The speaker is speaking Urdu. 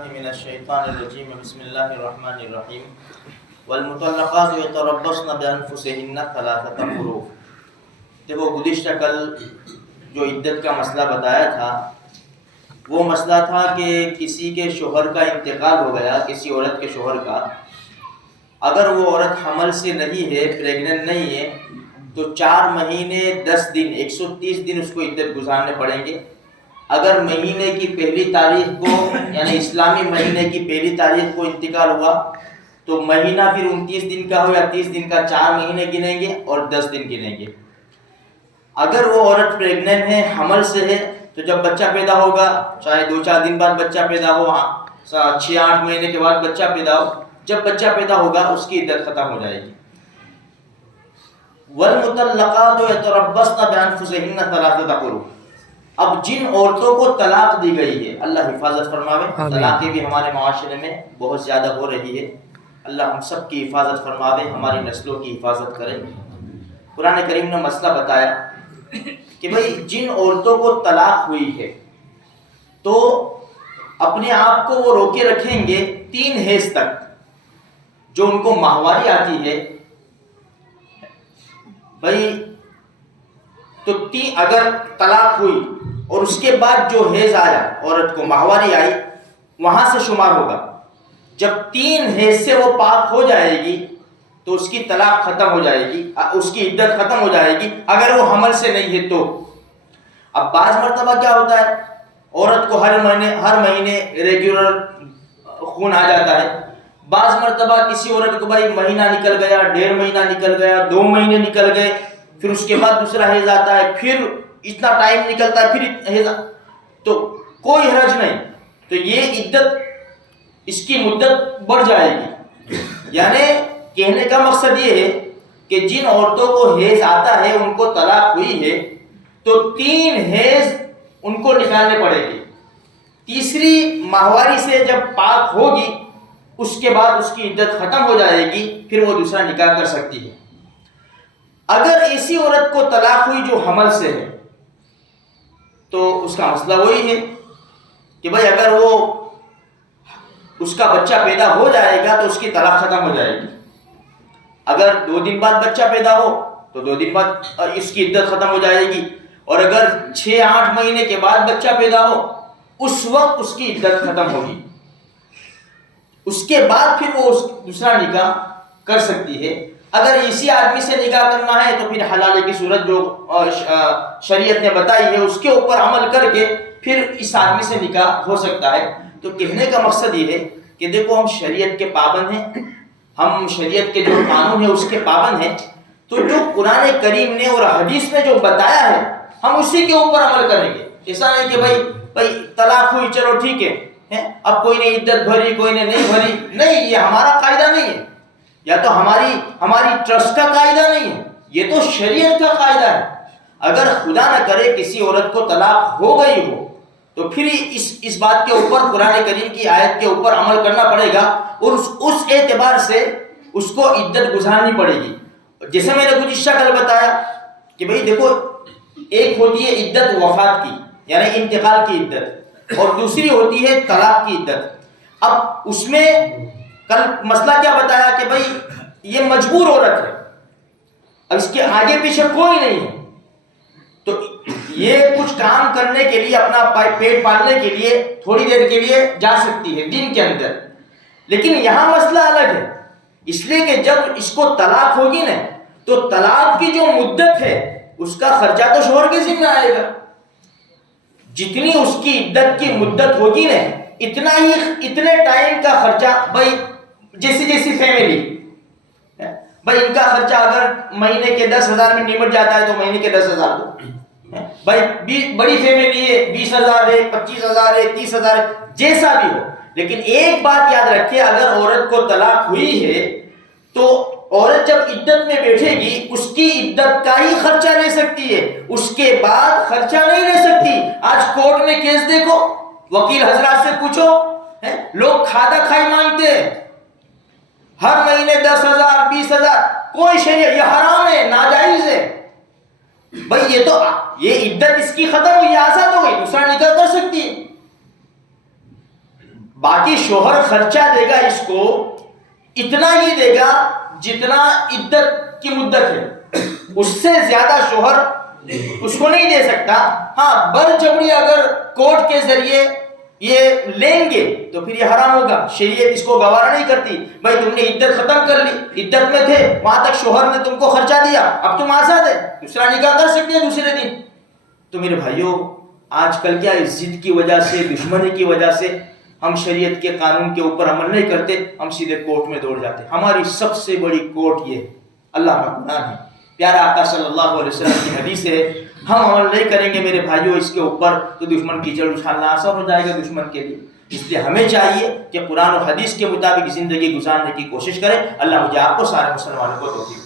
بالله من الشيطان الرجيم بسم الله الرحمن الرحيم والمطلقات يتربصن بأنفسهن ثلاثة قروء۔ دیکھو گزشتہ کل جو عدت کا مسئلہ بتایا تھا وہ مسئلہ تھا کہ کسی کے شوہر کا انتقال ہو گیا، کسی عورت کے شوہر کا، اگر وہ عورت حمل سے نہیں ہے، پریگننٹ نہیں ہے، تو 4 مہینے 10 دن 130 دن اس کو عدت گزارنے پڑیں گے۔ اگر مہینے کی پہلی تاریخ کو یعنی اسلامی مہینے کی پہلی تاریخ کو انتقال ہوا تو مہینہ پھر 29 دن کا ہو یا 30 دن کا 4 مہینے گنیں گے اور 10 دن گنیں گے۔ اگر وہ عورت پریگننٹ ہے، حمل سے ہے، تو جب بچہ پیدا ہوگا، چاہے 2-4 دن بعد بچہ پیدا ہو، 6-8 مہینے کے بعد بچہ پیدا ہو، جب بچہ پیدا ہوگا اس کی عدت ختم ہو جائے گی۔ والمطلقات یتربصن بانفسهن ثلاثة قروء۔ اب جن عورتوں کو طلاق دی گئی ہے، اللہ حفاظت فرماوے، طلاقیں بھی ہمارے معاشرے میں بہت زیادہ ہو رہی ہے، اللہ ہم سب کی حفاظت فرماوے، ہماری نسلوں کی حفاظت کرے۔ قرآن کریم نے مسئلہ بتایا کہ بھئی جن عورتوں کو طلاق ہوئی ہے تو اپنے آپ کو وہ روکے رکھیں گے 3 حیض تک، جو ان کو ماہواری آتی ہے بھئی، تو اگر طلاق ہوئی اور اس کے بعد جو حیض آیا، عورت کو ماہواری آئی، وہاں سے شمار ہوگا۔ جب 3 حیض سے وہ پاک ہو جائے گی تو اس کی طلاق ختم ہو جائے گی، اس کی عدت ختم ہو جائے گی، اگر وہ حمل سے نہیں ہے تو۔ اب بعض مرتبہ کیا ہوتا ہے، عورت کو ہر مہینے ریگولر خون آ جاتا ہے، بعض مرتبہ کسی عورت کو بھائی مہینہ نکل گیا، 1.5 مہینہ نکل گیا، 2 مہینے نکل گئے، پھر اس کے بعد دوسرا حیض آتا ہے، پھر اتنا ٹائم نکلتا ہے، پھر حیض، تو کوئی حرج نہیں، تو یہ عدت اس کی مدت بڑھ جائے گی۔ یعنی کہنے کا مقصد یہ ہے کہ جن عورتوں کو حیض آتا ہے، ان کو طلاق ہوئی ہے، تو 3 حیض ان کو نکالنے پڑے گی، تیسری ماہواری سے جب پاک ہوگی اس کے بعد اس کی عدت ختم ہو جائے گی، پھر وہ دوسرا نکاح کر سکتی ہے۔ اگر ایسی عورت کو طلاق ہوئی جو حمل سے ہے تو اس کا مسئلہ وہی ہے کہ بھئی اگر وہ اس کا بچہ پیدا ہو جائے گا تو اس کی طلاق ختم ہو جائے گی۔ اگر 2 دن بعد بچہ پیدا ہو تو 2 دن بعد اس کی عدت ختم ہو جائے گی، اور اگر 6-8 مہینے کے بعد بچہ پیدا ہو اس وقت اس کی عدت ختم ہوگی، اس کے بعد پھر وہ دوسرا نکاح کر سکتی ہے۔ اگر اسی آدمی سے نکاح کرنا ہے تو پھر حلالے کی صورت جو شریعت نے بتائی ہے اس کے اوپر عمل کر کے پھر اس آدمی سے نکاح ہو سکتا ہے۔ تو کہنے کا مقصد یہ ہے کہ دیکھو ہم شریعت کے پابند ہیں، ہم شریعت کے جو قانون ہے اس کے پابند ہیں، تو جو قرآن کریم نے اور حدیث میں جو بتایا ہے ہم اسی کے اوپر عمل کریں گے۔ ایسا نہیں کہ بھائی طلاق ہوئی چلو ٹھیک ہے، اب کوئی نے عدت بھری کوئی نے نہیں بھری، نہیں، یہ ہمارا قاعدہ نہیں ہے، یا تو ہماری ٹرسٹ کا قاعدہ نہیں ہے، یہ تو شریعت کا قاعدہ ہے۔ اگر خدا نہ کرے کسی عورت کو طلاق ہو گئی ہو تو پھر اس بات کے اوپر قرآن کریم کی آیت کے اوپر عمل کرنا پڑے گا، اور اس اعتبار سے اس کو عدت گزارنی پڑے گی۔ جیسے میں نے گزشتہ کل بتایا کہ بھئی دیکھو، ایک ہوتی ہے عدت وفات کی یعنی انتقال کی عدت، اور دوسری ہوتی ہے طلاق کی عدت۔ اب اس میں کل مسئلہ کیا بتایا کہ بھئی یہ مجبور عورت ہے، اب اس کے آگے پیچھے کوئی نہیں ہے، تو یہ کچھ کام کرنے کے لیے، اپنا پیٹ پالنے کے لیے تھوڑی دیر کے لیے جا سکتی ہے دن کے اندر، لیکن یہاں مسئلہ الگ ہے، اس لیے کہ جب اس کو طلاق ہوگی نا تو طلاق کی جو مدت ہے اس کا خرچہ تو شوہر کے ذمہ آئے گا۔ جتنی اس کی عدت کی مدت ہوگی نا اتنے ٹائم کا خرچہ، بھائی جیسی فیملی، بھائی ان کا خرچہ اگر مہینے کے 10,000 میں نمٹ جاتا ہے تو مہینے کے 10,000 دو، بھائی بڑی فیملی ہے 20,000 ہے 25,000 ہے 30,000 ہے، جیسا بھی ہو، لیکن ایک بات یاد رکھیں، اگر عورت کو طلاق ہوئی ہے تو عورت جب عدت میں بیٹھے گی اس کی عدت کا ہی خرچہ لے سکتی ہے، اس کے بعد خرچہ نہیں لے سکتی۔ آج کورٹ میں کیس دیکھو، وکیل حضرات سے پوچھو، لوگ کھادا کھائی مانگتے ہیں، ہر مہینے 10,000 20,000، کوئی شریعت، یہ حرام ہے، ناجائز ہے۔ بھائی یہ عدت اس کی ختم ہوئی، آزاد ہو گئی، دوسرا نکاح کر سکتی ہے۔ باقی شوہر خرچہ دے گا اس کو اتنا ہی دے گا جتنا عدت کی مدت ہے، اس سے زیادہ شوہر اس کو نہیں دے سکتا. ہاں بر جبری اگر کورٹ کے ذریعے یہ لیں گے تو پھر یہ حرام ہوگا. شریعت اس کو گوارا نہیں کرتی. بھائی تم نے عدت ختم کر لی، عدت میں تھے، وہاں تک شوہر نے تم کو خرچہ دیا، اب تم آزاد ہے، دوسرا نکاح کر سکتے ہیں دوسرے دن. تو میرے بھائیوں آج کل کیا اس ضد کی وجہ سے، دشمنی کی وجہ سے ہم شریعت کے قانون کے اوپر عمل نہیں کرتے، ہم سیدھے کورٹ میں دوڑ جاتے. ہماری سب سے بڑی کورٹ یہ ہے، اللہ کا قرآن ہے. پیارا آقا صلی اللہ علیہ وسلم کی حدیث ہے، ہم عمل نہیں کریں گے میرے بھائیوں اس کے اوپر تو دشمن کیچڑ اچھالنا آسان ہو جائے گا دشمن کے لیے. اس لیے ہمیں چاہیے کہ قرآن و حدیث کے مطابق زندگی گزارنے کی کوشش کریں. اللہ مجھے آپ کو سارے مسلمانوں کو توفیق